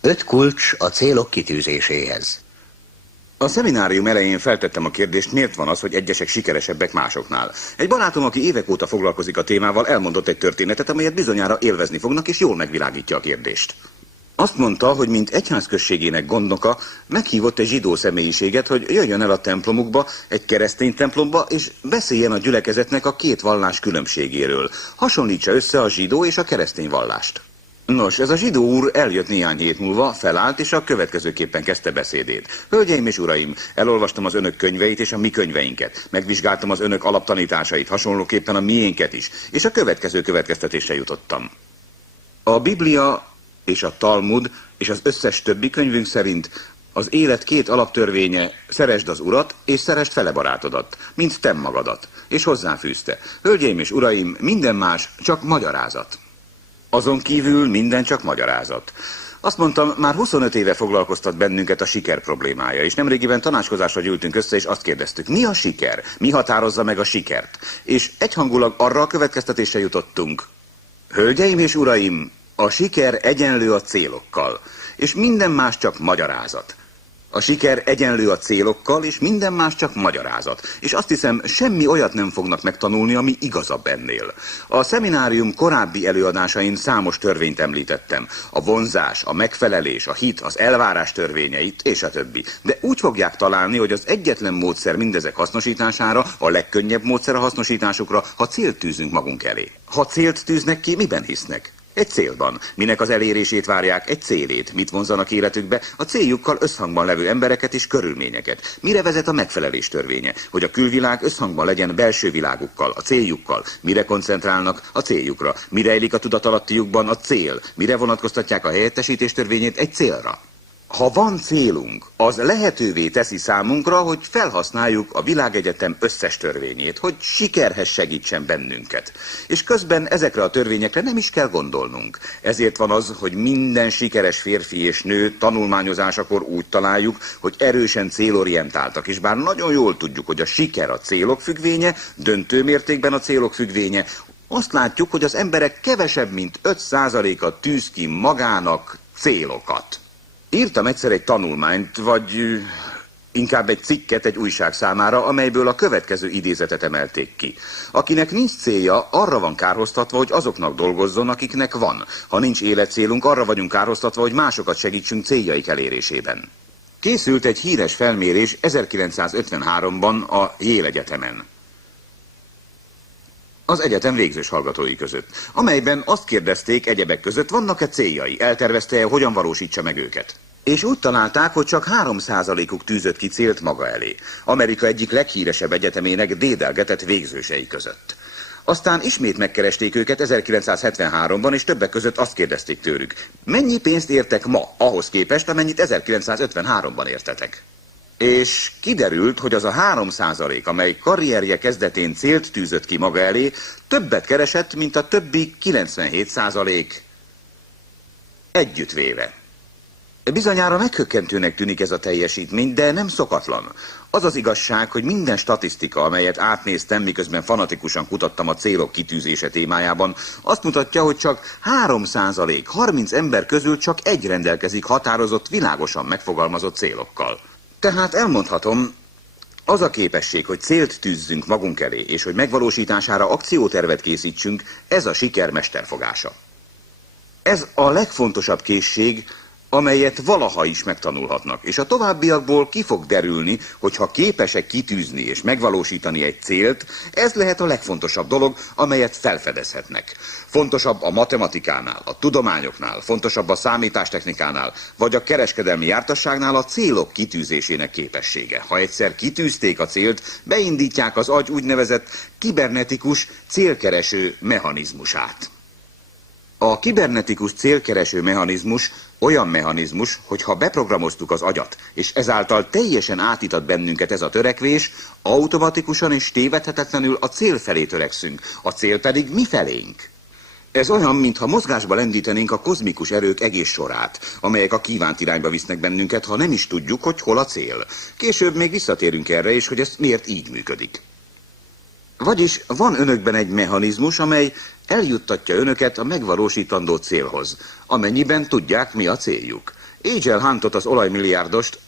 5 kulcs a célok kitűzéséhez. A szeminárium elején feltettem a kérdést, miért van az, hogy egyesek sikeresebbek másoknál. Egy barátom, aki évek óta foglalkozik a témával, elmondott egy történetet, amelyet bizonyára élvezni fognak, és jól megvilágítja a kérdést. Azt mondta, hogy mint egyházközségének gondnoka meghívott egy zsidó személyiséget, hogy jöjjön el a templomukba, egy keresztény templomba, és beszéljen a gyülekezetnek a két vallás különbségéről. Hasonlítsa össze a zsidó és a keresztény vallást. Nos, ez a zsidó úr eljött néhány hét múlva, felállt, és a következőképpen kezdte beszédét. Hölgyeim és uraim, elolvastam az önök könyveit és a mi könyveinket. Megvizsgáltam az önök alaptanításait, hasonlóképpen a miénket is, és a következő következtetésre jutottam. A Biblia és a Talmud és az összes többi könyvünk szerint az élet két alaptörvénye: szeresd az Urat és szeresd fele barátodat, mint te magadat. És hozzáfűzte: hölgyeim és uraim, minden más csak magyarázat. Azon kívül minden csak magyarázat. Azt mondtam, már 25 éve foglalkoztat bennünket a siker problémája, és nemrégiben tanácskozásra gyűltünk össze, és azt kérdeztük, mi a siker? Mi határozza meg a sikert? És egyhangulag arra a következtetésre jutottunk: hölgyeim és uraim, a siker egyenlő a célokkal, és minden más csak magyarázat. A siker egyenlő a célokkal, és minden más csak magyarázat. És azt hiszem, semmi olyat nem fognak megtanulni, ami igazabb ennél. A szeminárium korábbi előadásain számos törvényt említettem. A vonzás, a megfelelés, a hit, az elvárás törvényeit, és a többi. De úgy fogják találni, hogy az egyetlen módszer mindezek hasznosítására, a legkönnyebb módszer a hasznosításukra, ha célt tűzünk magunk elé. Ha célt tűznek ki, miben hisznek? Egy célban. Minek az elérését várják? Egy célét. Mit vonzanak életükbe? A céljukkal összhangban levő embereket és körülményeket. Mire vezet a megfelelés törvénye? Hogy a külvilág összhangban legyen belső világukkal, a céljukkal. Mire koncentrálnak? A céljukra. Mire élik a tudatalattiukban? A cél. Mire vonatkoztatják a helyettesítés törvényét? Egy célra. Ha van célunk, az lehetővé teszi számunkra, hogy felhasználjuk a világegyetem összes törvényét, hogy sikerhez segítsen bennünket. És közben ezekre a törvényekre nem is kell gondolnunk. Ezért van az, hogy minden sikeres férfi és nő tanulmányozásakor úgy találjuk, hogy erősen célorientáltak, és bár nagyon jól tudjuk, hogy a siker a célok függvénye, döntő mértékben a célok függvénye, azt látjuk, hogy az emberek kevesebb, mint 5%-a tűz ki magának célokat. Írtam egyszer egy tanulmányt, vagy inkább egy cikket egy újság számára, amelyből a következő idézetet emelték ki. Akinek nincs célja, arra van kárhoztatva, hogy azoknak dolgozzon, akiknek van. Ha nincs életcélunk, arra vagyunk kárhoztatva, hogy másokat segítsünk céljaik elérésében. Készült egy híres felmérés 1953-ban a Yale Egyetemen, az egyetem végzős hallgatói között, amelyben azt kérdezték egyebek között, vannak-e céljai, eltervezte-e, hogyan valósítsa meg őket. És úgy találták, hogy csak 3%-uk tűzött ki célt maga elé. Amerika egyik leghíresebb egyetemének dédelgetett végzősei között. Aztán ismét megkeresték őket 1973-ban, és többek között azt kérdezték tőlük, mennyi pénzt értek ma, ahhoz képest, amennyit 1953-ban értetek. És kiderült, hogy az a 3%, amely karrierje kezdetén célt tűzött ki maga elé, többet keresett, mint a többi 97% együttvéve. Bizonyára meghökkentőnek tűnik ez a teljesítmény, de nem szokatlan. Az az igazság, hogy minden statisztika, amelyet átnéztem, miközben fanatikusan kutattam a célok kitűzése témájában, azt mutatja, hogy csak 3%, 30 ember közül csak egy rendelkezik határozott, világosan megfogalmazott célokkal. Tehát elmondhatom, az a képesség, hogy célt tűzzünk magunk elé, és hogy megvalósítására akciótervet készítsünk, ez a siker mesterfogása. Ez a legfontosabb készség, amelyet valaha is megtanulhatnak, és a továbbiakból ki fog derülni, hogy ha képesek kitűzni és megvalósítani egy célt, ez lehet a legfontosabb dolog, amelyet felfedezhetnek. Fontosabb a matematikánál, a tudományoknál, fontosabb a számítástechnikánál, vagy a kereskedelmi jártasságnál a célok kitűzésének képessége. Ha egyszer kitűzték a célt, beindítják az agy úgynevezett kibernetikus célkereső mechanizmusát. A kibernetikus célkereső mechanizmus olyan mechanizmus, hogy ha beprogramoztuk az agyat, és ezáltal teljesen átítat bennünket ez a törekvés, automatikusan és tévedhetetlenül a cél felé törekszünk, a cél pedig mi felénk. Ez olyan, mintha mozgásba lendítenénk a kozmikus erők egész sorát, amelyek a kívánt irányba visznek bennünket, ha nem is tudjuk, hogy hol a cél. Később még visszatérünk erre is, hogy ez miért így működik. Vagyis van önökben egy mechanizmus, amely eljuttatja önöket a megvalósítandó célhoz, amennyiben tudják, mi a céljuk. H.L. Huntot, az olajmilliárdost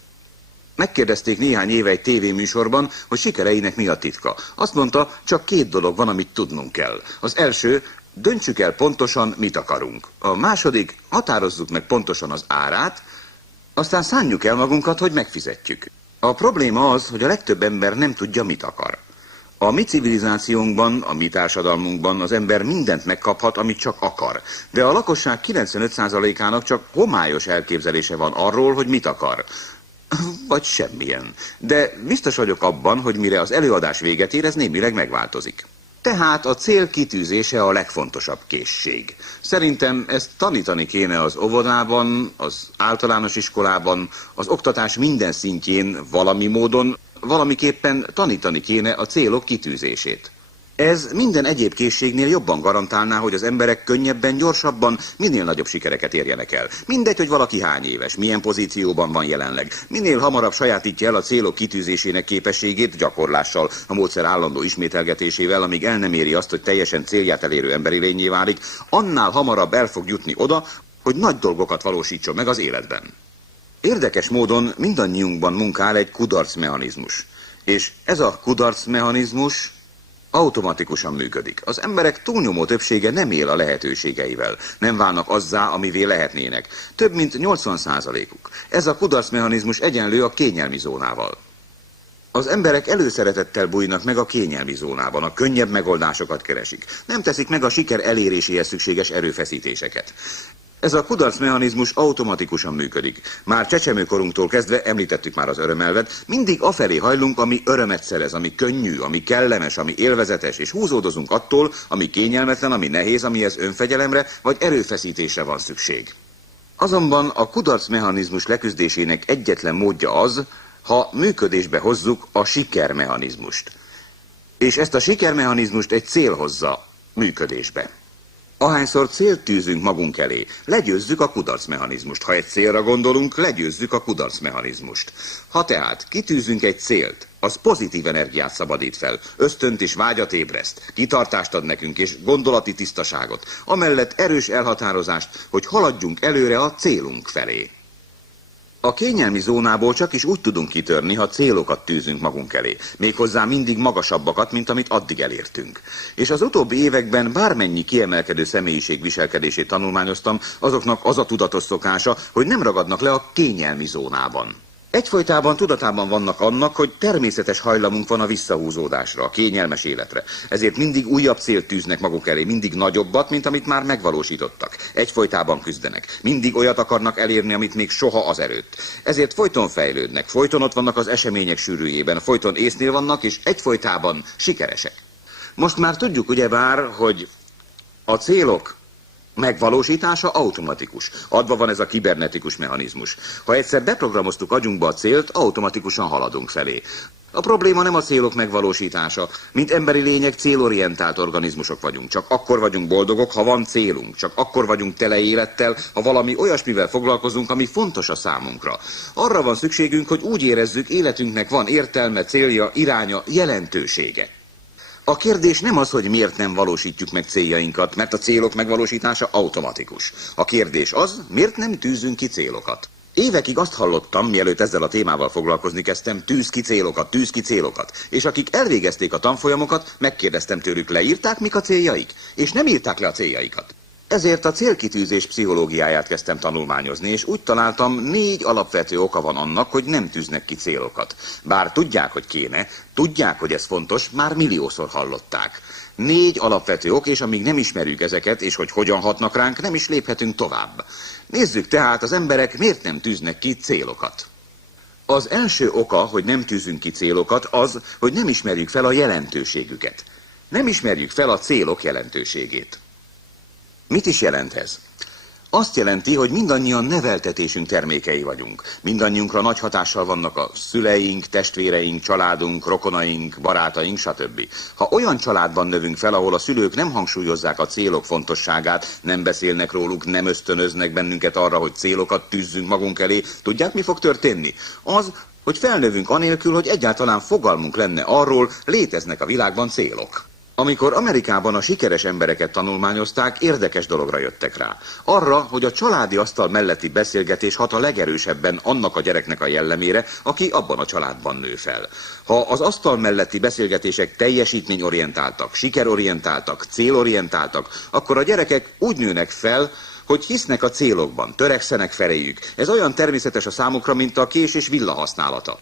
megkérdezték néhány éve egy tévéműsorban, hogy sikereinek mi a titka. Azt mondta, csak 2 dolog van, amit tudnunk kell. Az első, döntsük el pontosan, mit akarunk. A második, határozzuk meg pontosan az árát, aztán szánjuk el magunkat, hogy megfizetjük. A probléma az, hogy a legtöbb ember nem tudja, mit akar. A mi civilizációnkban, a mi társadalmunkban az ember mindent megkaphat, amit csak akar. De a lakosság 95%-ának csak homályos elképzelése van arról, hogy mit akar. Vagy semmilyen. De biztos vagyok abban, hogy mire az előadás véget ér, ez némileg megváltozik. Tehát a cél kitűzése a legfontosabb készség. Szerintem ezt tanítani kéne az óvodában, az általános iskolában, az oktatás minden szintjén valami módon, valamiképpen tanítani kéne a célok kitűzését. Ez minden egyéb készségnél jobban garantálná, hogy az emberek könnyebben, gyorsabban, minél nagyobb sikereket érjenek el. Mindegy, hogy valaki hány éves, milyen pozícióban van jelenleg. Minél hamarabb sajátítja el a célok kitűzésének képességét gyakorlással, a módszer állandó ismételgetésével, amíg el nem éri azt, hogy teljesen célját elérő emberi lényé válik, annál hamarabb el fog jutni oda, hogy nagy dolgokat valósítson meg az életben. Érdekes módon mindannyiunkban munkál egy kudarcmechanizmus. És ez a kudarcmechanizmus automatikusan működik. Az emberek túlnyomó többsége nem él a lehetőségeivel, nem válnak azzá, amivé lehetnének. Több mint 80%-uk. Ez a kudarcmechanizmus egyenlő a kényelmi zónával. Az emberek előszeretettel bújnak meg a kényelmi zónában, a könnyebb megoldásokat keresik. Nem teszik meg a siker eléréséhez szükséges erőfeszítéseket. Ez a kudarcmechanizmus automatikusan működik. Már csecsemőkorunktól kezdve, említettük már az örömelvet, mindig afelé hajlunk, ami örömet szerez, ami könnyű, ami kellemes, ami élvezetes, és húzódozunk attól, ami kényelmetlen, ami nehéz, amihez önfegyelemre vagy erőfeszítésre van szükség. Azonban a kudarcmechanizmus leküzdésének egyetlen módja az, ha működésbe hozzuk a sikermechanizmust. És ezt a sikermechanizmust egy cél hozza működésbe. Ahányszor célt tűzünk magunk elé, legyőzzük a kudarcmechanizmust. Ha egy célra gondolunk, legyőzzük a kudarcmechanizmust. Ha tehát kitűzünk egy célt, az pozitív energiát szabadít fel, ösztönt és vágyat ébreszt, kitartást ad nekünk és gondolati tisztaságot, amellett erős elhatározást, hogy haladjunk előre a célunk felé. A kényelmi zónából csak is úgy tudunk kitörni, ha célokat tűzünk magunk elé, méghozzá mindig magasabbakat, mint amit addig elértünk. És az utóbbi években bármennyi kiemelkedő személyiség viselkedését tanulmányoztam, azoknak az a tudatos szokása, hogy nem ragadnak le a kényelmi zónában. Egyfolytában tudatában vannak annak, hogy természetes hajlamunk van a visszahúzódásra, a kényelmes életre. Ezért mindig újabb célt tűznek maguk elé, mindig nagyobbat, mint amit már megvalósítottak. Egyfolytában küzdenek, mindig olyat akarnak elérni, amit még soha azelőtt. Ezért folyton fejlődnek, folyton ott vannak az események sűrűjében, folyton észnél vannak, és egyfolytában sikeresek. Most már tudjuk ugyebár, hogy a célok megvalósítása automatikus. Adva van ez a kibernetikus mechanizmus. Ha egyszer beprogramoztuk agyunkba a célt, automatikusan haladunk felé. A probléma nem a célok megvalósítása. Mint emberi lények célorientált organizmusok vagyunk. Csak akkor vagyunk boldogok, ha van célunk. Csak akkor vagyunk tele élettel, ha valami olyasmivel foglalkozunk, ami fontos a számunkra. Arra van szükségünk, hogy úgy érezzük, életünknek van értelme, célja, iránya, jelentősége. A kérdés nem az, hogy miért nem valósítjuk meg céljainkat, mert a célok megvalósítása automatikus. A kérdés az, miért nem tűzünk ki célokat. Évekig azt hallottam, mielőtt ezzel a témával foglalkozni kezdtem, tűz ki célokat. És akik elvégezték a tanfolyamokat, megkérdeztem tőlük, leírták, mik a céljaik, és nem írták le a céljaikat. Ezért a célkitűzés pszichológiáját kezdtem tanulmányozni, és úgy találtam, 4 alapvető oka van annak, hogy nem tűznek ki célokat. Bár tudják, hogy kéne, tudják, hogy ez fontos, már milliószor hallották. 4 alapvető ok, és amíg nem ismerjük ezeket, és hogy hogyan hatnak ránk, nem is léphetünk tovább. Nézzük tehát, az emberek miért nem tűznek ki célokat. Az első oka, hogy nem tűzünk ki célokat, az, hogy nem ismerjük fel a jelentőségüket. Nem ismerjük fel a célok jelentőségét. Mit is jelent ez? Azt jelenti, hogy mindannyian neveltetésünk termékei vagyunk. Mindannyiunkra nagy hatással vannak a szüleink, testvéreink, családunk, rokonaink, barátaink, stb. Ha olyan családban növünk fel, ahol a szülők nem hangsúlyozzák a célok fontosságát, nem beszélnek róluk, nem ösztönöznek bennünket arra, hogy célokat tűzzünk magunk elé, tudják, mi fog történni? Az, hogy felnövünk anélkül, hogy egyáltalán fogalmunk lenne arról, léteznek a világban célok. Amikor Amerikában a sikeres embereket tanulmányozták, érdekes dologra jöttek rá. Arra, hogy a családi asztal melletti beszélgetés hat a legerősebben annak a gyereknek a jellemére, aki abban a családban nő fel. Ha az asztal melletti beszélgetések teljesítményorientáltak, sikerorientáltak, célorientáltak, akkor a gyerekek úgy nőnek fel, hogy hisznek a célokban, törekszenek feléjük. Ez olyan természetes a számukra, mint a kés és villa használata.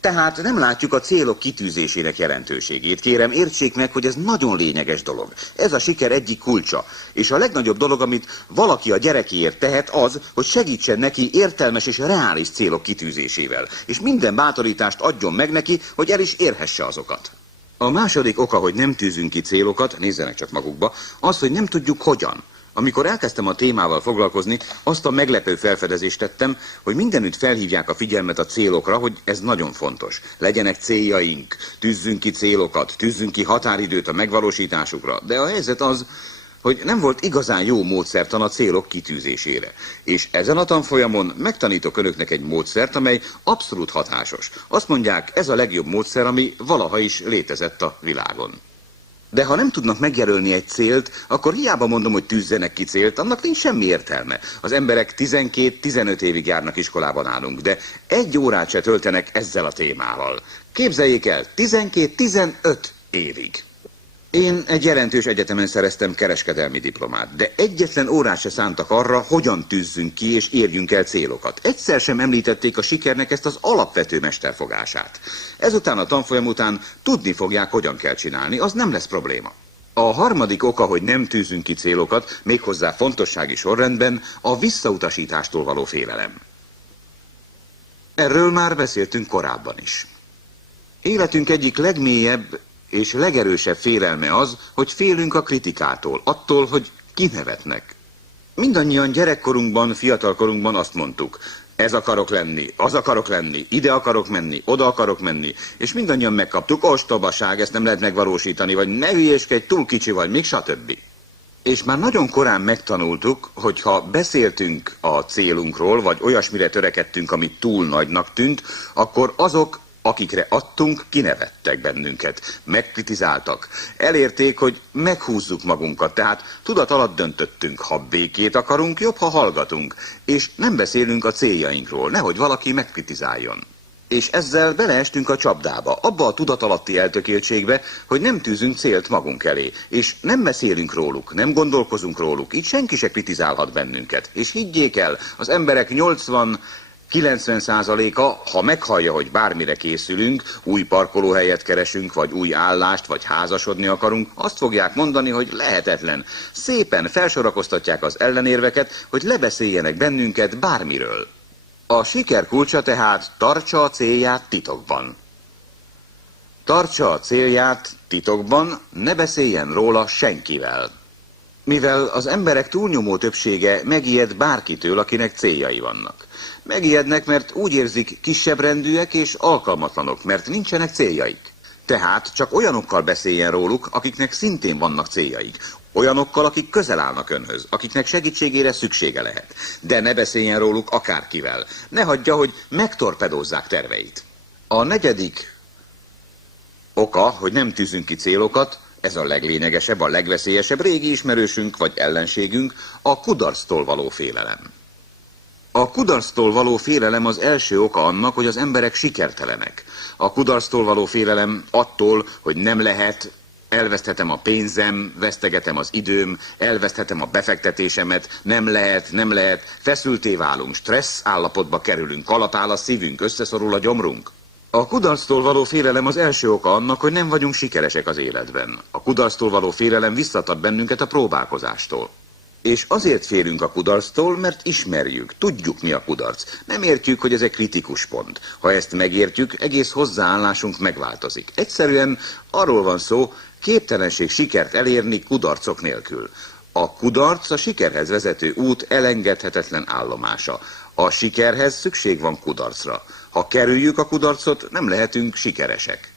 Tehát nem látjuk a célok kitűzésének jelentőségét. Kérem, értsék meg, hogy ez nagyon lényeges dolog. Ez a siker egyik kulcsa. És a legnagyobb dolog, amit valaki a gyerekéért tehet, az, hogy segítsen neki értelmes és reális célok kitűzésével. És minden bátorítást adjon meg neki, hogy el is érhesse azokat. A második oka, hogy nem tűzünk ki célokat, nézzenek csak magukba, az, hogy nem tudjuk hogyan. Amikor elkezdtem a témával foglalkozni, azt a meglepő felfedezést tettem, hogy mindenütt felhívják a figyelmet a célokra, hogy ez nagyon fontos. Legyenek céljaink, tűzzünk ki célokat, tűzzünk ki határidőt a megvalósításukra. De a helyzet az, hogy nem volt igazán jó módszertan a célok kitűzésére. És ezen a tanfolyamon megtanítok önöknek egy módszert, amely abszolút hatásos. Azt mondják, ez a legjobb módszer, ami valaha is létezett a világon. De ha nem tudnak megjelölni egy célt, akkor hiába mondom, hogy tűzzenek ki célt, annak nincs semmi értelme. Az emberek 12-15 évig járnak iskolában nálunk, de 1 órát se töltenek ezzel a témával. Képzeljék el, 12-15 évig. Én egy jelentős egyetemen szereztem kereskedelmi diplomát, de egyetlen órát se szántak arra, hogyan tűzzünk ki és érjünk el célokat. Egyszer sem említették a sikernek ezt az alapvető mesterfogását. Ezután a tanfolyam után tudni fogják, hogyan kell csinálni, az nem lesz probléma. A harmadik oka, hogy nem tűzünk ki célokat, méghozzá fontossági sorrendben, a visszautasítástól való félelem. Erről már beszéltünk korábban is. Életünk egyik legmélyebb és legerősebb félelme az, hogy félünk a kritikától, attól, hogy kinevetnek. Mindannyian gyerekkorunkban, fiatalkorunkban azt mondtuk, ez akarok lenni, az akarok lenni, ide akarok menni, oda akarok menni, és mindannyian megkaptuk, ostobaság, ezt nem lehet megvalósítani, vagy ne hülyéskedj, túl kicsi vagy, még stb. És már nagyon korán megtanultuk, hogy ha beszéltünk a célunkról, vagy olyasmire törekedtünk, ami túl nagynak tűnt, akkor azok, akikre adtunk, kinevettek bennünket, megkritizáltak. Elérték, hogy meghúzzuk magunkat, tehát tudat alatt döntöttünk, ha békét akarunk, jobb, ha hallgatunk, és nem beszélünk a céljainkról, nehogy valaki megkritizáljon. És ezzel beleestünk a csapdába, abba a tudatalatti eltökéltségbe, hogy nem tűzünk célt magunk elé, és nem beszélünk róluk, nem gondolkozunk róluk, így senki se kritizálhat bennünket. És higgyék el, az emberek 80-90%-a, ha meghallja, hogy bármire készülünk, új parkolóhelyet keresünk, vagy új állást, vagy házasodni akarunk, azt fogják mondani, hogy lehetetlen. Szépen felsorakoztatják az ellenérveket, hogy lebeszéljenek bennünket bármiről. A siker kulcsa tehát tartsa a célját titokban. Tartsa a célját titokban, ne beszéljen róla senkivel. Mivel az emberek túlnyomó többsége megijed bárkitől, akinek céljai vannak. Megijednek, mert úgy érzik, kisebbrendűek és alkalmatlanok, mert nincsenek céljaik. Tehát csak olyanokkal beszéljen róluk, akiknek szintén vannak céljaik. Olyanokkal, akik közel állnak önhöz, akiknek segítségére szüksége lehet. De ne beszéljen róluk akárkivel. Ne hagyja, hogy megtorpedózzák terveit. A negyedik oka, hogy nem tűzünk ki célokat, ez a leglényegesebb, a legveszélyesebb, régi ismerősünk vagy ellenségünk, a kudarctól való félelem. A kudarctól való félelem az első oka annak, hogy az emberek sikertelenek. A kudarctól való félelem attól, hogy nem lehet, elveszthetem a pénzem, vesztegetem az időm, elveszthetem a befektetésemet, nem lehet, feszülté válunk, stressz állapotba kerülünk, kalapál a szívünk, összeszorul a gyomrunk. A kudarctól való félelem az első oka annak, hogy nem vagyunk sikeresek az életben. A kudarctól való félelem visszatart bennünket a próbálkozástól. És azért félünk a kudarctól, mert ismerjük, tudjuk mi a kudarc. Nem értjük, hogy ez egy kritikus pont. Ha ezt megértjük, egész hozzáállásunk megváltozik. Egyszerűen arról van szó, képtelenség sikert elérni kudarcok nélkül. A kudarc a sikerhez vezető út elengedhetetlen állomása. A sikerhez szükség van kudarcra. Ha kerüljük a kudarcot, nem lehetünk sikeresek.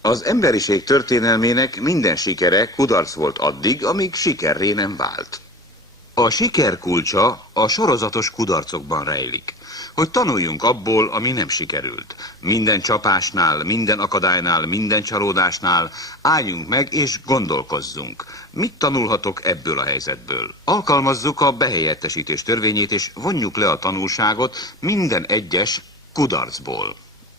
Az emberiség történelmének minden sikere kudarc volt addig, amíg sikerré nem vált. A siker kulcsa a sorozatos kudarcokban rejlik. Hogy tanuljunk abból, ami nem sikerült. Minden csapásnál, minden akadálynál, minden csalódásnál álljunk meg és gondolkozzunk. Mit tanulhatok ebből a helyzetből? Alkalmazzuk a behelyettesítés törvényét, és vonjuk le a tanulságot minden egyes kudarcból.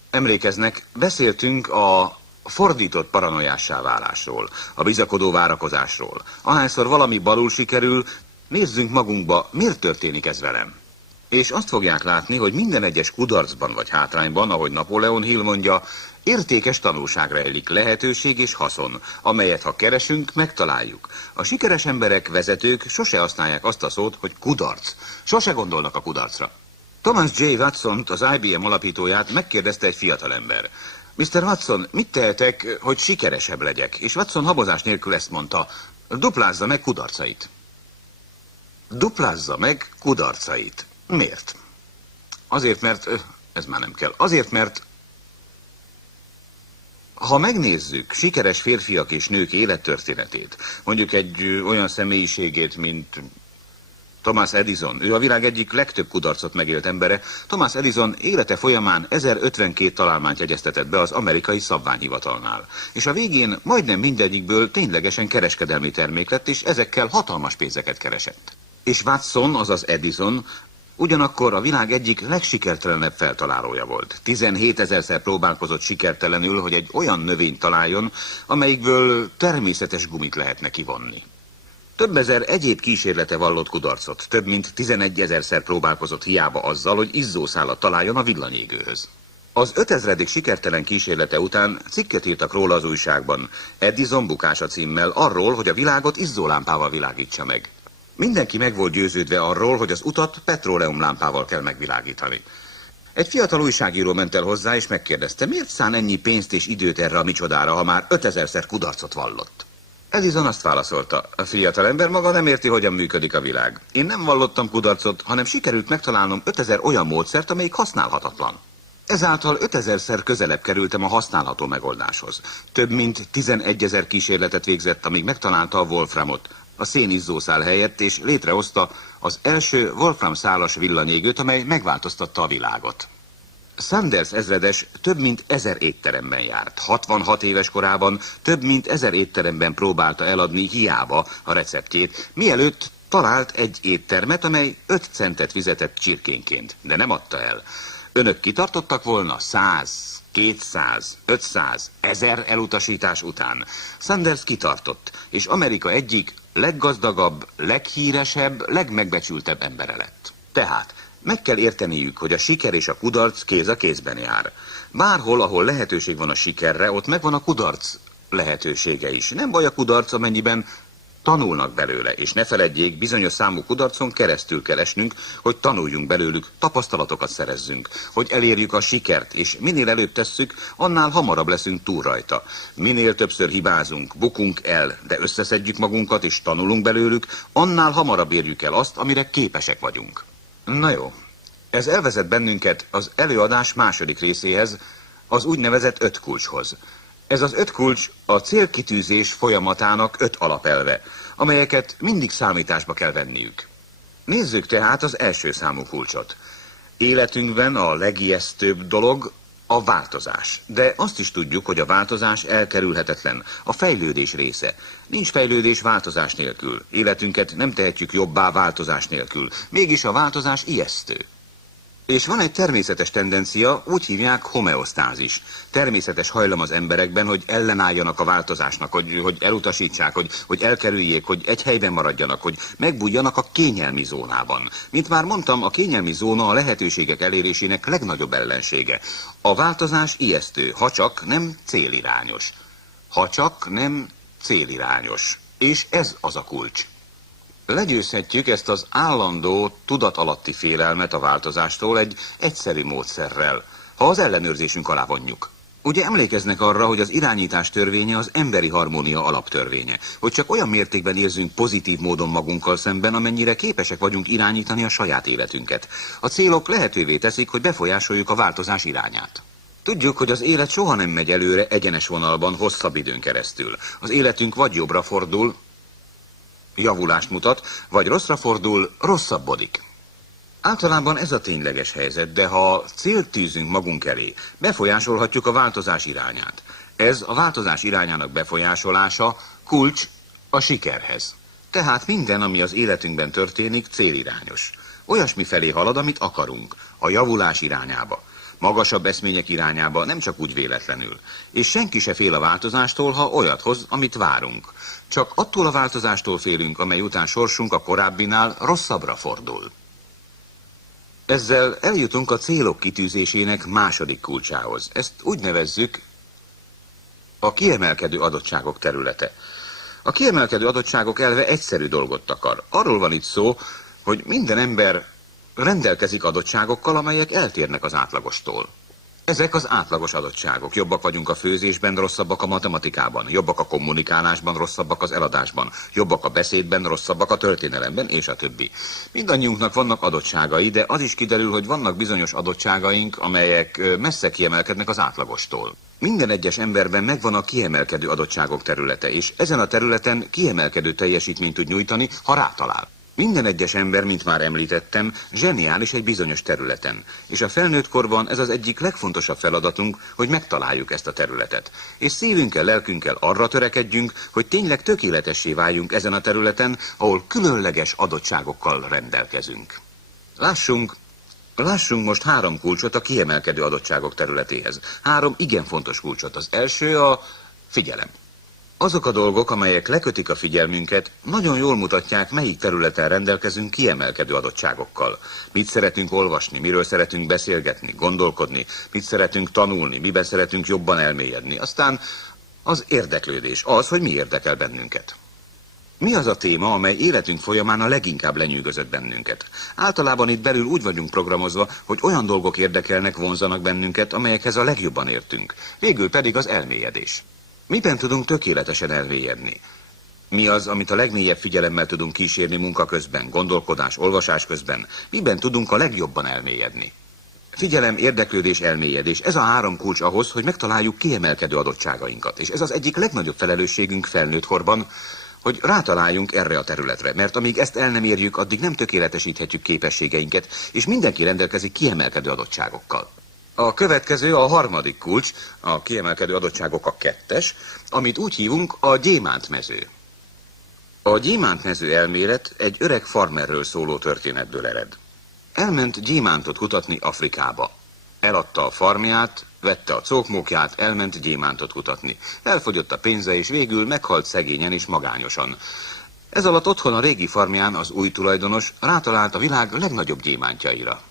Emlékeznek, beszéltünk a fordított paranoiássá válásról, a bizakodó várakozásról. Ahányszor valami balul sikerül, nézzünk magunkba, miért történik ez velem. És azt fogják látni, hogy minden egyes kudarcban vagy hátrányban, ahogy Napóleon Hill mondja, értékes tanulság rejlik, lehetőség és haszon, amelyet ha keresünk, megtaláljuk. A sikeres emberek, vezetők sose használják azt a szót, hogy kudarc. Sose gondolnak a kudarcra. Thomas J. Watsont, az IBM alapítóját megkérdezte egy fiatalember. Mr. Watson, mit tehetek, hogy sikeresebb legyek? És Watson habozás nélkül ezt mondta, duplázza meg kudarcait. Duplázza meg kudarcait. Miért? Azért, mert... ez már nem kell. Azért, mert... ha megnézzük sikeres férfiak és nők élettörténetét, mondjuk egy olyan személyiségét, mint Thomas Edison, ő a világ egyik legtöbb kudarcot megélt embere. Thomas Edison élete folyamán 1052 találmányt jegyeztetett be az amerikai szabványhivatalnál. És a végén majdnem mindegyikből ténylegesen kereskedelmi termék lett, és ezekkel hatalmas pénzeket keresett. És Watson, azaz Edison, ugyanakkor a világ egyik legsikertelenebb feltalálója volt. 17 000-szer próbálkozott sikertelenül, hogy egy olyan növényt találjon, amelyikből természetes gumit lehetne kivonni. Több ezer egyéb kísérlete vallott kudarcot, több mint 11 000-szer próbálkozott hiába azzal, hogy izzószálat találjon a villanyégőhöz. Az 5000. sikertelen kísérlete után cikket írtak róla az újságban, Edison bukása címmel arról, hogy a világot izzólámpával világítsa meg. Mindenki meg volt győződve arról, hogy az utat petróleumlámpával kell megvilágítani. Egy fiatal újságíró ment el hozzá, és megkérdezte, miért szán ennyi pénzt és időt erre a micsodára, ha már 5000-szer kudarcot vallott. Edison azt válaszolta, a fiatalember maga nem érti, hogyan működik a világ. Én nem vallottam kudarcot, hanem sikerült megtalálnom 5000 olyan módszert, amelyik használhatatlan. Ezáltal 5000-szer közelebb kerültem a használható megoldáshoz. Több mint 11 000 kísérletet végzett, amíg megtalálta a Wolframot, a szénizzószál helyett, és létrehozta az első Wolfram szálas villanyégőt, amely megváltoztatta a világot. Sanders ezredes több mint 1000 étteremben járt. 66 éves korában több mint 1000 étteremben próbálta eladni hiába a receptjét, mielőtt talált egy éttermet, amely 5 centet fizetett csirkénként, de nem adta el. Önök kitartottak volna 100, 200, 500, 1000 elutasítás után. Sanders kitartott, és Amerika egyik leggazdagabb, leghíresebb, legmegbecsültebb embere lett. Tehát meg kell érteniük, hogy a siker és a kudarc kéz a kézben jár. Bárhol, ahol lehetőség van a sikerre, ott megvan a kudarc lehetősége is. Nem baj a kudarc, amennyiben tanulnak belőle, és ne feledjék, bizonyos számú kudarcon keresztül kell esnünk, hogy tanuljunk belőlük, tapasztalatokat szerezzünk, hogy elérjük a sikert, és minél előbb tesszük, annál hamarabb leszünk túl rajta. Minél többször hibázunk, bukunk el, de összeszedjük magunkat és tanulunk belőlük, annál hamarabb érjük el azt, amire képesek vagyunk. Na jó, ez elvezet bennünket az előadás második részéhez, az úgynevezett 5 kulcshoz. Ez az 5 kulcs a célkitűzés folyamatának 5 alapelve, amelyeket mindig számításba kell venniük. Nézzük tehát az első számú kulcsot. Életünkben a legijesztőbb dolog a változás. De azt is tudjuk, hogy a változás elkerülhetetlen, a fejlődés része. Nincs fejlődés változás nélkül. Életünket nem tehetjük jobbá változás nélkül. Mégis a változás ijesztő. És van egy természetes tendencia, úgy hívják homeosztázis. Természetes hajlam az emberekben, hogy ellenálljanak a változásnak, hogy elutasítsák, hogy elkerüljék, hogy egy helyben maradjanak, hogy megbújjanak a kényelmi zónában. Mint már mondtam, a kényelmi zóna a lehetőségek elérésének legnagyobb ellensége. A változás ijesztő, ha csak nem célirányos. Ha csak nem célirányos. És ez az a kulcs. Legyőzhetjük ezt az állandó, tudatalatti félelmet a változástól egy egyszerű módszerrel, ha az ellenőrzésünk alá vonjuk. Ugye emlékeznek arra, hogy az irányítás törvénye az emberi harmónia alaptörvénye, hogy csak olyan mértékben érzünk pozitív módon magunkkal szemben, amennyire képesek vagyunk irányítani a saját életünket. A célok lehetővé teszik, hogy befolyásoljuk a változás irányát. Tudjuk, hogy az élet soha nem megy előre egyenes vonalban hosszabb időn keresztül. Az életünk vagy jobbra fordul, javulást mutat, vagy rosszra fordul, rosszabbodik. Általában ez a tényleges helyzet, de ha célt tűzünk magunk elé, befolyásolhatjuk a változás irányát. Ez a változás irányának befolyásolása kulcs a sikerhez. Tehát minden, ami az életünkben történik, célirányos. Olyasmi felé halad, amit akarunk, a javulás irányába, magasabb eszmények irányába, nem csak úgy véletlenül. És senki se fél a változástól, ha olyat hoz, amit várunk. Csak attól a változástól félünk, amely után sorsunk a korábbinál rosszabbra fordul. Ezzel eljutunk a célok kitűzésének második kulcsához. Ezt úgy nevezzük a kiemelkedő adottságok területe. A kiemelkedő adottságok elve egyszerű dolgot akar. Arról van itt szó, hogy minden ember rendelkezik adottságokkal, amelyek eltérnek az átlagostól. Ezek az átlagos adottságok. Jobbak vagyunk a főzésben, rosszabbak a matematikában, jobbak a kommunikálásban, rosszabbak az eladásban, jobbak a beszédben, rosszabbak a történelemben, és a többi. Mindannyiunknak vannak adottságai, de az is kiderül, hogy vannak bizonyos adottságaink, amelyek messze kiemelkednek az átlagostól. Minden egyes emberben megvan a kiemelkedő adottságok területe, és ezen a területen kiemelkedő teljesítményt tud nyújtani, ha rátalál. Minden egyes ember, mint már említettem, zseniális egy bizonyos területen, és a felnőtt korban ez az egyik legfontosabb feladatunk, hogy megtaláljuk ezt a területet. És szívünkkel, lelkünkkel arra törekedjünk, hogy tényleg tökéletessé váljunk ezen a területen, ahol különleges adottságokkal rendelkezünk. Lássunk most 3 kulcsot a kiemelkedő adottságok területéhez. 3 igen fontos kulcsot. Az első a figyelem. Azok a dolgok, amelyek lekötik a figyelmünket, nagyon jól mutatják, melyik területen rendelkezünk kiemelkedő adottságokkal. Mit szeretünk olvasni, miről szeretünk beszélgetni, gondolkodni, mit szeretünk tanulni, miben szeretünk jobban elmélyedni. Aztán az érdeklődés, az, hogy mi érdekel bennünket. Mi az a téma, amely életünk folyamán a leginkább lenyűgözött bennünket? Általában itt belül úgy vagyunk programozva, hogy olyan dolgok érdekelnek, vonzanak bennünket, amelyekhez a legjobban értünk. Végül pedig az elmélyedés. Miben tudunk tökéletesen elmélyedni? Mi az, amit a legmélyebb figyelemmel tudunk kísérni munka közben, gondolkodás, olvasás közben? Miben tudunk a legjobban elmélyedni? Figyelem, érdeklődés, elmélyedés. Ez a 3 kulcs ahhoz, hogy megtaláljuk kiemelkedő adottságainkat. És ez az egyik legnagyobb felelősségünk felnőtt korban, hogy rátaláljunk erre a területre, mert amíg ezt el nem érjük, addig nem tökéletesíthetjük képességeinket, és mindenki rendelkezik kiemelkedő adottságokkal. A következő, a 3. kulcs, a kiemelkedő adottságok a 2-es, amit úgy hívunk a gyémántmező. A gyémántmező elmélet egy öreg farmerről szóló történetből ered. Elment gyémántot kutatni Afrikába. Eladta a farmját, vette a cókmókját, elment gyémántot kutatni. Elfogyott a pénze, és végül meghalt szegényen és magányosan. Ez alatt otthon a régi farmján az új tulajdonos rátalált a világ legnagyobb gyémántjaira.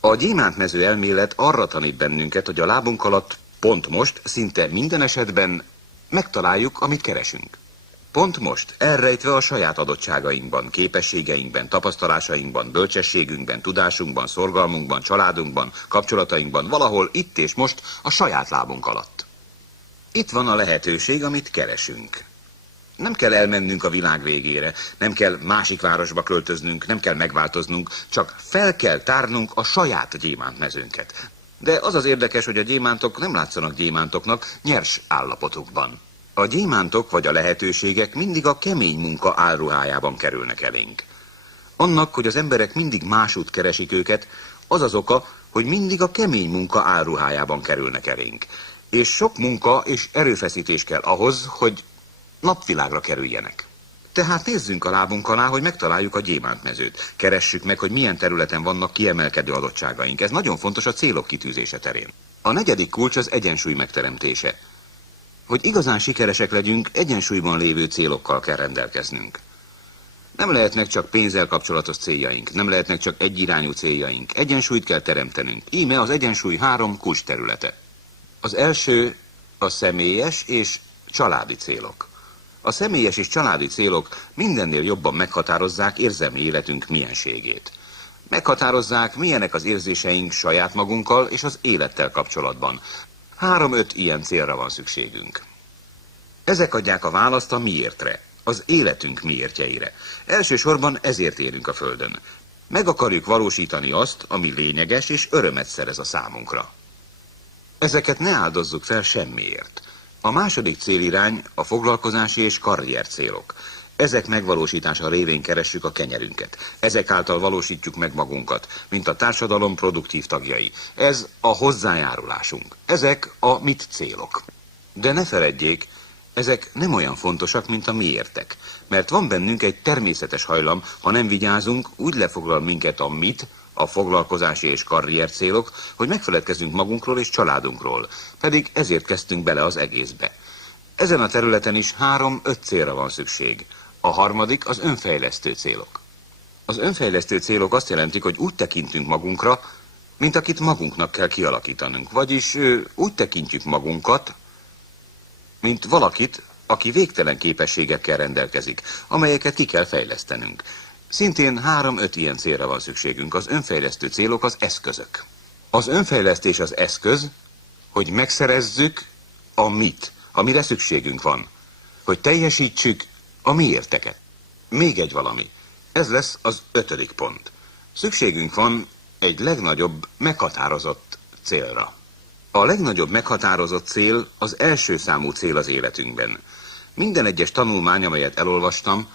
A gyémántmező elmélet arra tanít bennünket, hogy a lábunk alatt pont most, szinte minden esetben megtaláljuk, amit keresünk. Pont most, elrejtve a saját adottságainkban, képességeinkben, tapasztalásainkban, bölcsességünkben, tudásunkban, szorgalmunkban, családunkban, kapcsolatainkban, valahol itt és most a saját lábunk alatt. Itt van a lehetőség, amit keresünk. Nem kell elmennünk a világ végére, nem kell másik városba költöznünk, nem kell megváltoznunk, csak fel kell tárnunk a saját gyémántmezőnket. De az az érdekes, hogy a gyémántok nem látszanak gyémántoknak nyers állapotukban. A gyémántok vagy a lehetőségek mindig a kemény munka álruhájában kerülnek elénk. Annak, hogy az emberek mindig másút keresik őket, az az oka, hogy mindig a kemény munka álruhájában kerülnek elénk. És sok munka és erőfeszítés kell ahhoz, hogy napvilágra kerüljenek. Tehát nézzünk a lábunk alá, hogy megtaláljuk a gyémántmezőt. Keressük meg, hogy milyen területen vannak kiemelkedő adottságaink. Ez nagyon fontos a célok kitűzése terén. A 4. kulcs az egyensúly megteremtése. Hogy igazán sikeresek legyünk, egyensúlyban lévő célokkal kell rendelkeznünk. Nem lehetnek csak pénzzel kapcsolatos céljaink, nem lehetnek csak egyirányú céljaink. Egyensúlyt kell teremtenünk. Íme az egyensúly 3 kulcs területe. Az első a személyes és családi célok. A személyes és családi célok mindennél jobban meghatározzák érzelmi életünk mienségét. Meghatározzák, milyenek az érzéseink saját magunkkal és az élettel kapcsolatban. 3-5 ilyen célra van szükségünk. Ezek adják a választ a miértre, az életünk miértjeire. Elsősorban ezért élünk a Földön. Meg akarjuk valósítani azt, ami lényeges és örömet szerez a számunkra. Ezeket ne áldozzuk fel semmiért. A 2. célirány a foglalkozási és karrier célok. Ezek megvalósítása révén keressük a kenyerünket. Ezek által valósítjuk meg magunkat, mint a társadalom produktív tagjai. Ez a hozzájárulásunk. Ezek a mit célok. De ne feledjék, ezek nem olyan fontosak, mint a miértek. Mert van bennünk egy természetes hajlam, ha nem vigyázunk, úgy lefoglal minket a mit, a foglalkozási és karrier célok, hogy megfeledkezünk magunkról és családunkról. Pedig ezért kezdtünk bele az egészbe. Ezen a területen is 3-5 célra van szükség. A harmadik az önfejlesztő célok. Az önfejlesztő célok azt jelentik, hogy úgy tekintünk magunkra, mint akit magunknak kell kialakítanunk. Vagyis úgy tekintjük magunkat, mint valakit, aki végtelen képességekkel rendelkezik, amelyeket ki kell fejlesztenünk. Szintén 3-5 ilyen célra van szükségünk. Az önfejlesztő célok az eszközök. Az önfejlesztés az eszköz, hogy megszerezzük a mit, amire szükségünk van. Hogy teljesítsük a miérteket. Még egy valami. Ez lesz az 5. pont. Szükségünk van egy legnagyobb meghatározott célra. A legnagyobb meghatározott cél az első számú cél az életünkben. Minden egyes tanulmány, amelyet elolvastam,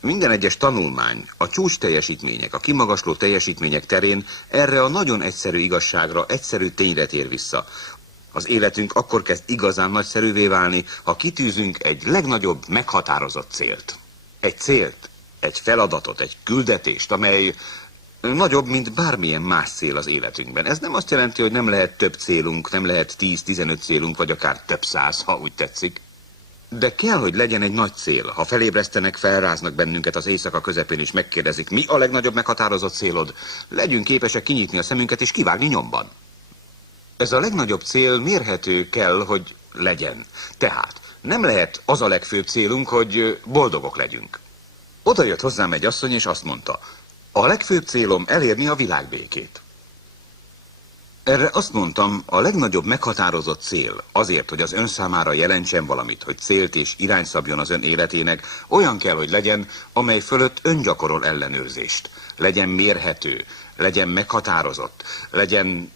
minden egyes tanulmány, a csúcs teljesítmények, a kimagasló teljesítmények terén erre a nagyon egyszerű igazságra, egyszerű tényre tér vissza. Az életünk akkor kezd igazán nagyszerűvé válni, ha kitűzünk egy legnagyobb meghatározott célt. Egy célt, egy feladatot, egy küldetést, amely nagyobb, mint bármilyen más cél az életünkben. Ez nem azt jelenti, hogy nem lehet több célunk, nem lehet 10-15 célunk, vagy akár több 100, ha úgy tetszik. De kell, hogy legyen egy nagy cél. Ha felébresztenek, felráznak bennünket az éjszaka közepén, és megkérdezik, mi a legnagyobb meghatározott célod, legyünk képesek kinyitni a szemünket és kivágni nyomban. Ez a legnagyobb cél mérhető kell, hogy legyen. Tehát nem lehet az a legfőbb célunk, hogy boldogok legyünk. Oda jött hozzám egy asszony, és azt mondta, a legfőbb célom elérni a világbékét. Erre azt mondtam, a legnagyobb meghatározott cél azért, hogy az ön számára jelentsen valamit, hogy célt és irányt szabjon az ön életének, olyan kell, hogy legyen, amely fölött ön gyakorol ellenőrzést. Legyen mérhető, legyen meghatározott, legyen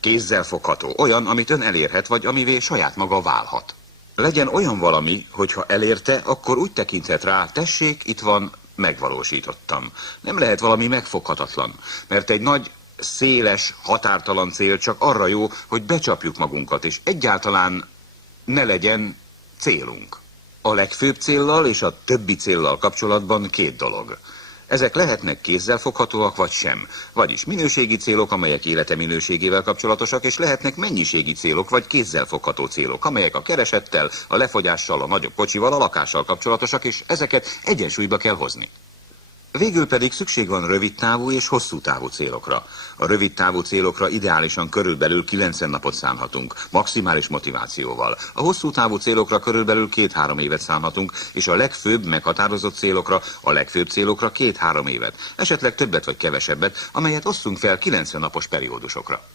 kézzelfogható, olyan, amit ön elérhet, vagy amivé saját maga válhat. Legyen olyan valami, hogyha elérte, akkor úgy tekinthet rá, tessék, itt van, megvalósítottam. Nem lehet valami megfoghatatlan, mert egy nagy, széles, határtalan cél csak arra jó, hogy becsapjuk magunkat, és egyáltalán ne legyen célunk. A legfőbb céllal és a többi céllal kapcsolatban 2 dolog. Ezek lehetnek kézzelfoghatóak vagy sem, vagyis minőségi célok, amelyek élete minőségével kapcsolatosak, és lehetnek mennyiségi célok vagy kézzelfogható célok, amelyek a keresettel, a lefogyással, a nagyobb kocsival, a lakással kapcsolatosak, és ezeket egyensúlyba kell hozni. Végül pedig szükség van rövidtávú és hosszú távú célokra. A rövidtávú célokra ideálisan körülbelül 90 napot szánhatunk, maximális motivációval. A hosszú távú célokra körülbelül 2-3 évet szánhatunk, és a legfőbb meghatározott célokra, a legfőbb célokra 2-3 évet, esetleg többet vagy kevesebbet, amelyet osszunk fel 90 napos periódusokra.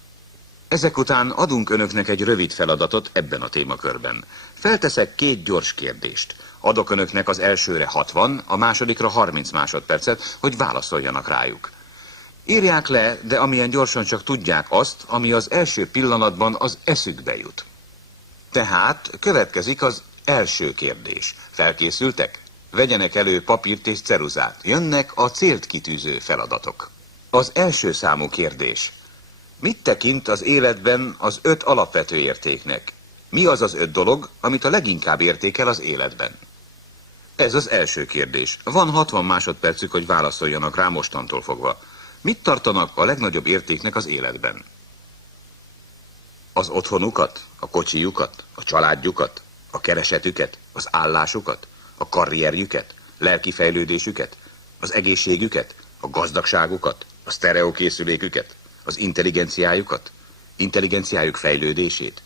Ezek után adunk önöknek egy rövid feladatot ebben a témakörben. Felteszek 2 gyors kérdést. Adok önöknek az elsőre 60, a másodikra 30 másodpercet, hogy válaszoljanak rájuk. Írják le, de amilyen gyorsan csak tudják azt, ami az első pillanatban az eszükbe jut. Tehát következik az első kérdés. Felkészültek? Vegyenek elő papírt és ceruzát. Jönnek a célt kitűző feladatok. Az első számú kérdés. Mit tekint az életben az 5 alapvető értéknek? Mi az az 5 dolog, amit a leginkább értékel az életben? Ez az első kérdés. Van 60 másodpercük, hogy válaszoljanak rá mostantól fogva. Mit tartanak a legnagyobb értéknek az életben? Az otthonukat, a kocsijukat, a családjukat, a keresetüket, az állásukat, a karrierjüket, lelki fejlődésüket, az egészségüket, a gazdagságukat, a sztereokészüléküket, az intelligenciájuk fejlődését.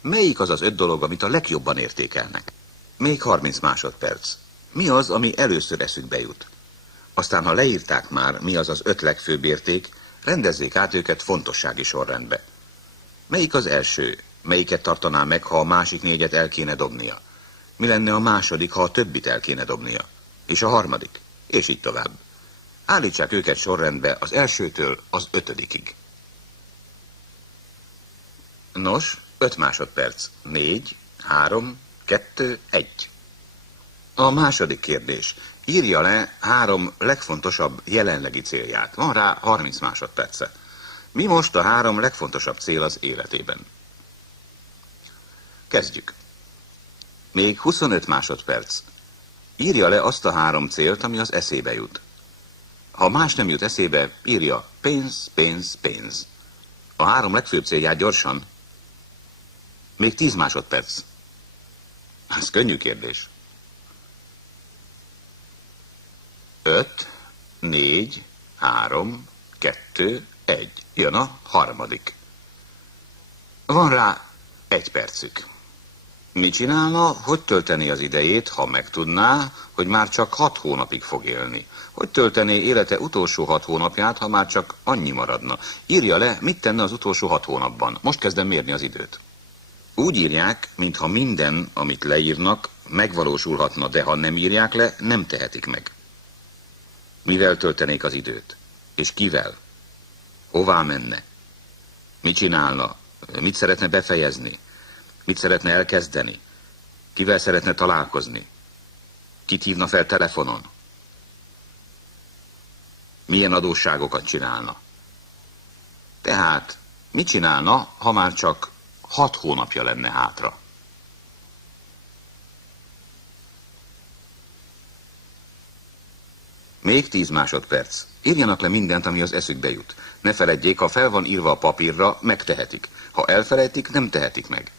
Melyik az az 5 dolog, amit a legjobban értékelnek? Még 30 másodperc. Mi az, ami először eszükbe jut? Aztán, ha leírták már, mi az az 5 legfőbb érték, rendezzék át őket fontossági sorrendbe. Melyik az első? Melyiket tartaná meg, ha a másik 4-et el kéne dobnia? Mi lenne a második, ha a többit el kéne dobnia? És a harmadik? És így tovább. Állítsák őket sorrendbe az elsőtől az 5-ig. Nos, 5 másodperc. 4, 3, 2, 1. A második kérdés. Írja le 3 legfontosabb jelenlegi célját. Van rá 30 másodperce. Mi most a 3 legfontosabb cél az életében? Kezdjük. Még 25 másodperc. Írja le azt a 3 célt, ami az eszébe jut. Ha más nem jut eszébe, írja pénz, pénz, pénz. A 3 legfőbb célját gyorsan. Még 10 másodperc. Ez könnyű kérdés. 5, 4, 3, 2, 1. Jön a harmadik. Van rá 1 percük. Mit csinálna, hogy töltené az idejét, ha megtudná, hogy már csak 6 hónapig fog élni? Hogy töltené élete utolsó 6 hónapját, ha már csak annyi maradna? Írja le, mit tenne az utolsó 6 hónapban. Most kezdem mérni az időt. Úgy írják, mintha minden, amit leírnak, megvalósulhatna, de ha nem írják le, nem tehetik meg. Mivel töltenék az időt? És kivel? Hová menne? Mit csinálna? Mit szeretne befejezni? Mit szeretne elkezdeni? Kivel szeretne találkozni? Kit hívna fel telefonon? Milyen adósságokat csinálna? Tehát, mit csinálna, ha már csak 6 hónapja lenne hátra? Még 10 másodperc. Írjanak le mindent, ami az eszükbe jut. Ne feledjék, ha fel van írva a papírra, megtehetik. Ha elfelejtik, nem tehetik meg.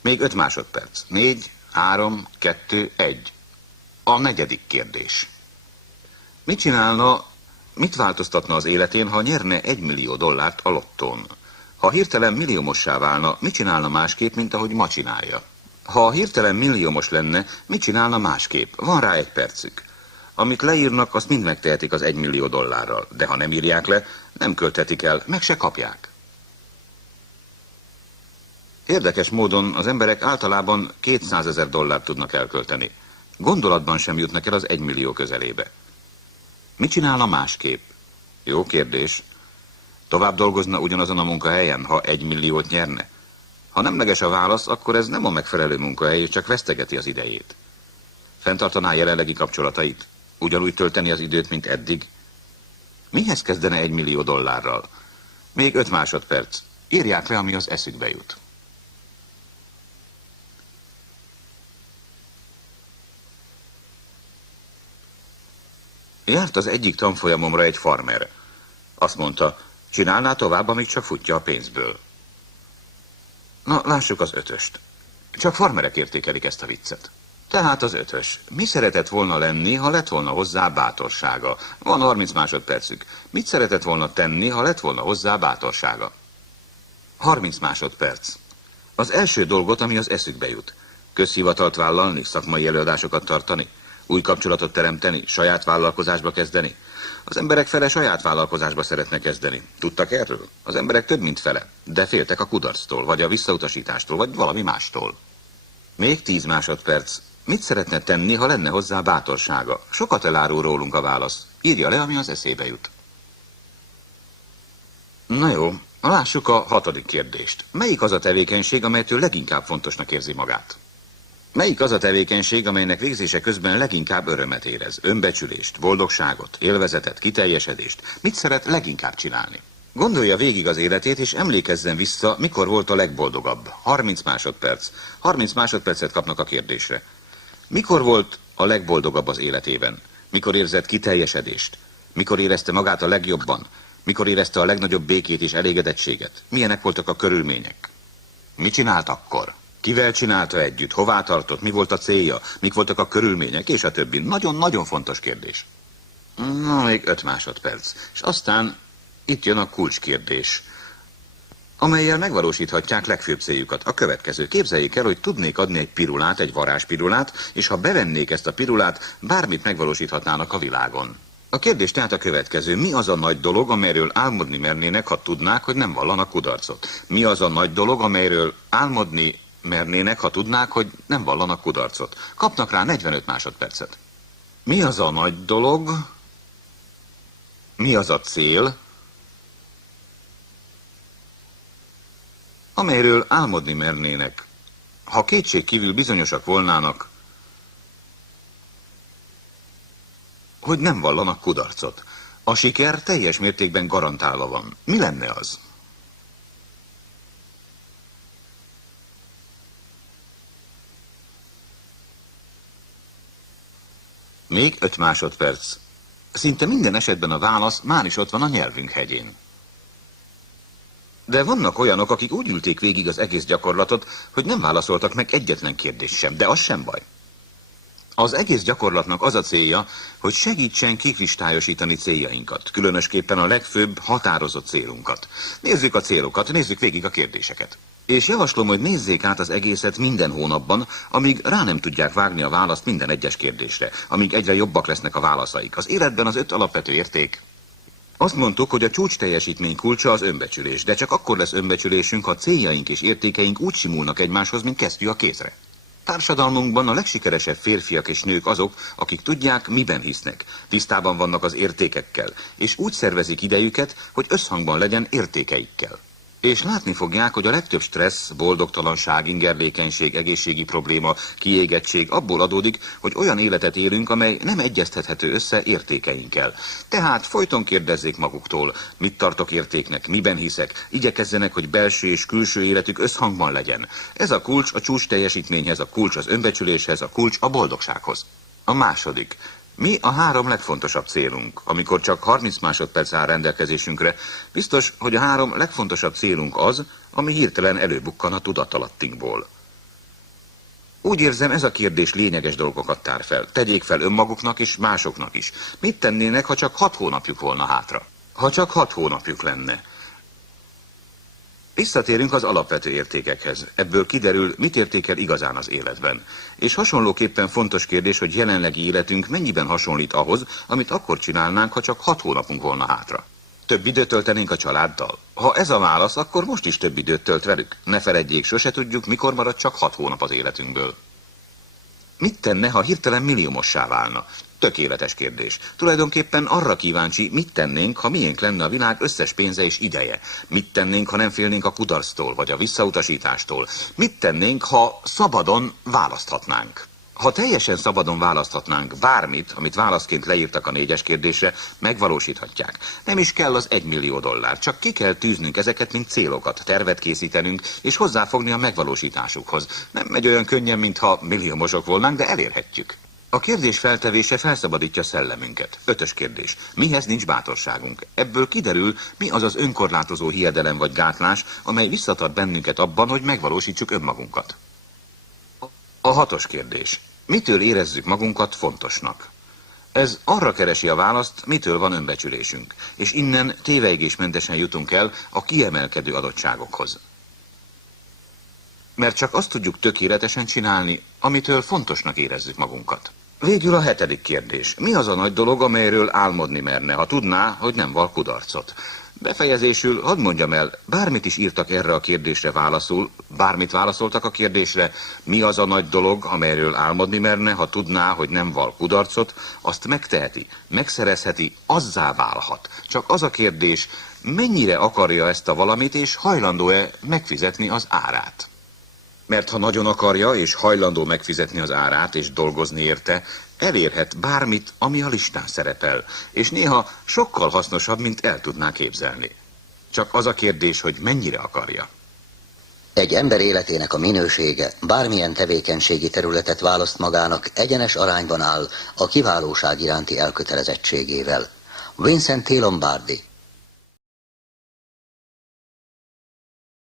Még 5 másodperc. 4, 3, 2, 1. A negyedik kérdés. Mit csinálna, mit változtatna az életén, ha nyerne $1 millió a lottón? Ha hirtelen milliómossá válna, mit csinálna másképp, mint ahogy ma csinálja? Ha hirtelen milliómos lenne, mit csinálna másképp? Van rá 1 percük. Amit leírnak, azt mind megtehetik az $1 millió, de ha nem írják le, nem költhetik el, meg se kapják. Érdekes módon az emberek általában $200,000 tudnak elkölteni. Gondolatban sem jutnak el az $1 millió közelébe. Mit csinálna másképp? Jó kérdés. Tovább dolgozna ugyanazon a munkahelyen, ha $1 milliót nyerne? Ha nemleges a válasz, akkor ez nem a megfelelő munkahely, csak vesztegeti az idejét. Fenntartaná jelenlegi kapcsolatait? Ugyanúgy tölteni az időt, mint eddig? Mihez kezdene $1 millió? Még 5 másodperc. Írják le, ami az eszükbe jut. Járt az egyik tanfolyamomra egy farmer. Azt mondta, csinálná tovább, amíg csak futja a pénzből. Na, lássuk az 5-öst. Csak farmerek értékelik ezt a viccet. Tehát az 5-ös. Mi szeretett volna lenni, ha lett volna hozzá bátorsága? Van 30 másodpercük. Mit szeretett volna tenni, ha lett volna hozzá bátorsága? 30 másodperc. Az első dolgot, ami az eszükbe jut. Közhivatalt vállalni, szakmai előadásokat tartani, új kapcsolatot teremteni, saját vállalkozásba kezdeni. Az emberek fele saját vállalkozásba szeretne kezdeni. Tudtak erről? Az emberek több mint fele, de féltek a kudarctól, vagy a visszautasítástól, vagy valami mástól. Még 10 másodperc. Mit szeretne tenni, ha lenne hozzá bátorsága? Sokat elárul rólunk a válasz. Írja le, ami az eszébe jut. Na jó, lássuk a 6. kérdést. Melyik az a tevékenység, amelytől leginkább fontosnak érzi magát? Melyik az a tevékenység, amelynek végzése közben leginkább örömet érez? Önbecsülést, boldogságot, élvezetet, kiteljesedést? Mit szeret leginkább csinálni? Gondolja végig az életét, és emlékezzen vissza, mikor volt a legboldogabb. 30 másodperc. 30 másodpercet kapnak a kérdésre. Mikor volt a legboldogabb az életében? Mikor érzett kiteljesedést? Mikor érezte magát a legjobban? Mikor érezte a legnagyobb békét és elégedettséget? Milyenek voltak a körülmények? Mit csinált akkor? Kivel csinálta együtt? Hová tartott? Mi volt a célja? Mik voltak a körülmények? És a többi. Nagyon-nagyon fontos kérdés. Na, még 5 másodperc. És aztán itt jön a kulcskérdés, amellyel megvalósíthatják legfőbb céljukat. A következő. Képzeljék el, hogy tudnék adni egy pirulát, egy varázspirulát, és ha bevennék ezt a pirulát, bármit megvalósíthatnának a világon. A kérdés tehát a következő. Mi az a nagy dolog, amelyről álmodni mernének, ha tudnák, hogy nem vallanak kudarcot? Mi az a nagy dolog, amelyről álmodni mernének, ha tudnák, hogy nem vallanak kudarcot? Kapnak rá 45 másodpercet. Mi az a nagy dolog? Mi az a cél, amelyről álmodni mernének, ha kétség kívül bizonyosak volnának, hogy nem vallanak kudarcot. A siker teljes mértékben garantálva van. Mi lenne az? Még 5 másodperc. Szinte minden esetben a válasz már is ott van a nyelvünk hegyén. De vannak olyanok, akik úgy ülték végig az egész gyakorlatot, hogy nem válaszoltak meg egyetlen kérdést sem, de az sem baj. Az egész gyakorlatnak az a célja, hogy segítsen kikristályosítani céljainkat, különösképpen a legfőbb határozott célunkat. Nézzük a célokat, nézzük végig a kérdéseket. És javaslom, hogy nézzék át az egészet minden hónapban, amíg rá nem tudják vágni a választ minden egyes kérdésre, amíg egyre jobbak lesznek a válaszaik. Az életben az 5 alapvető érték. Azt mondtuk, hogy a csúcs teljesítmény kulcsa az önbecsülés, de csak akkor lesz önbecsülésünk, ha céljaink és értékeink úgy simulnak egymáshoz, mint kesztyű a kézre. Társadalmunkban a legsikeresebb férfiak és nők azok, akik tudják, miben hisznek, tisztában vannak az értékekkel, és úgy szervezik idejüket, hogy összhangban legyen értékeikkel. És látni fogják, hogy a legtöbb stressz, boldogtalanság, ingerlékenység, egészségi probléma, kiégettség abból adódik, hogy olyan életet élünk, amely nem egyeztethető össze értékeinkkel. Tehát folyton kérdezzék maguktól, mit tartok értéknek, miben hiszek, igyekezzenek, hogy belső és külső életük összhangban legyen. Ez a kulcs a csúcs teljesítményhez, a kulcs az önbecsüléshez, a kulcs a boldogsághoz. A második. Mi a 3 legfontosabb célunk? Amikor csak 30 másodperc áll rendelkezésünkre, biztos, hogy a 3 legfontosabb célunk az, ami hirtelen előbukkan a tudatalattinkból. Úgy érzem, ez a kérdés lényeges dolgokat tár fel. Tegyék fel önmaguknak és másoknak is. Mit tennének, ha csak 6 hónapjuk volna hátra? Ha csak 6 hónapjuk lenne. Visszatérünk az alapvető értékekhez. Ebből kiderül, mit értékel igazán az életben. És hasonlóképpen fontos kérdés, hogy jelenlegi életünk mennyiben hasonlít ahhoz, amit akkor csinálnánk, ha csak 6 hónapunk volna hátra. Több időt töltenénk a családdal? Ha ez a válasz, akkor most is több időt tölt velük. Ne feledjék, sose tudjuk, mikor marad csak 6 hónap az életünkből. Mit tenne, ha hirtelen milliómossá válna? Tökéletes kérdés. Tulajdonképpen arra kíváncsi, mit tennénk, ha miénk lenne a világ összes pénze és ideje. Mit tennénk, ha nem félnénk a kudarctól, vagy a visszautasítástól. Mit tennénk, ha szabadon választhatnánk. Ha teljesen szabadon választhatnánk bármit, amit válaszként leírtak a 4-es kérdésre, megvalósíthatják. Nem is kell az $1 millió, csak ki kell tűznünk ezeket, mint célokat, tervet készítenünk, és hozzáfogni a megvalósításukhoz. Nem megy olyan könnyen, mintha milliómosok volnánk, de elérhetjük. A kérdés feltevése felszabadítja szellemünket. 5-ös kérdés. Mihez nincs bátorságunk? Ebből kiderül, mi az az önkorlátozó hiedelem vagy gátlás, amely visszatart bennünket abban, hogy megvalósítsuk önmagunkat. A 6-os kérdés. Mitől érezzük magunkat fontosnak? Ez arra keresi a választ, mitől van önbecsülésünk, és innen tévejgésmentesen jutunk el a kiemelkedő adottságokhoz. Mert csak azt tudjuk tökéletesen csinálni, amitől fontosnak érezzük magunkat. Végül a 7. kérdés. Mi az a nagy dolog, amelyről álmodni merne, ha tudná, hogy nem val kudarcot? Befejezésül hadd mondjam el, bármit is írtak erre a kérdésre válaszul, bármit válaszoltak a kérdésre, mi az a nagy dolog, amelyről álmodni merne, ha tudná, hogy nem val kudarcot, azt megteheti, megszerezheti, azzá válhat. Csak az a kérdés, mennyire akarja ezt a valamit, és hajlandó-e megfizetni az árát? Mert ha nagyon akarja, és hajlandó megfizetni az árát, és dolgozni érte, elérhet bármit, ami a listán szerepel, és néha sokkal hasznosabb, mint el tudná képzelni. Csak az a kérdés, hogy mennyire akarja. Egy ember életének a minősége bármilyen tevékenységi területet választ magának, egyenes arányban áll a kiválóság iránti elkötelezettségével. Vincent T. Lombardi.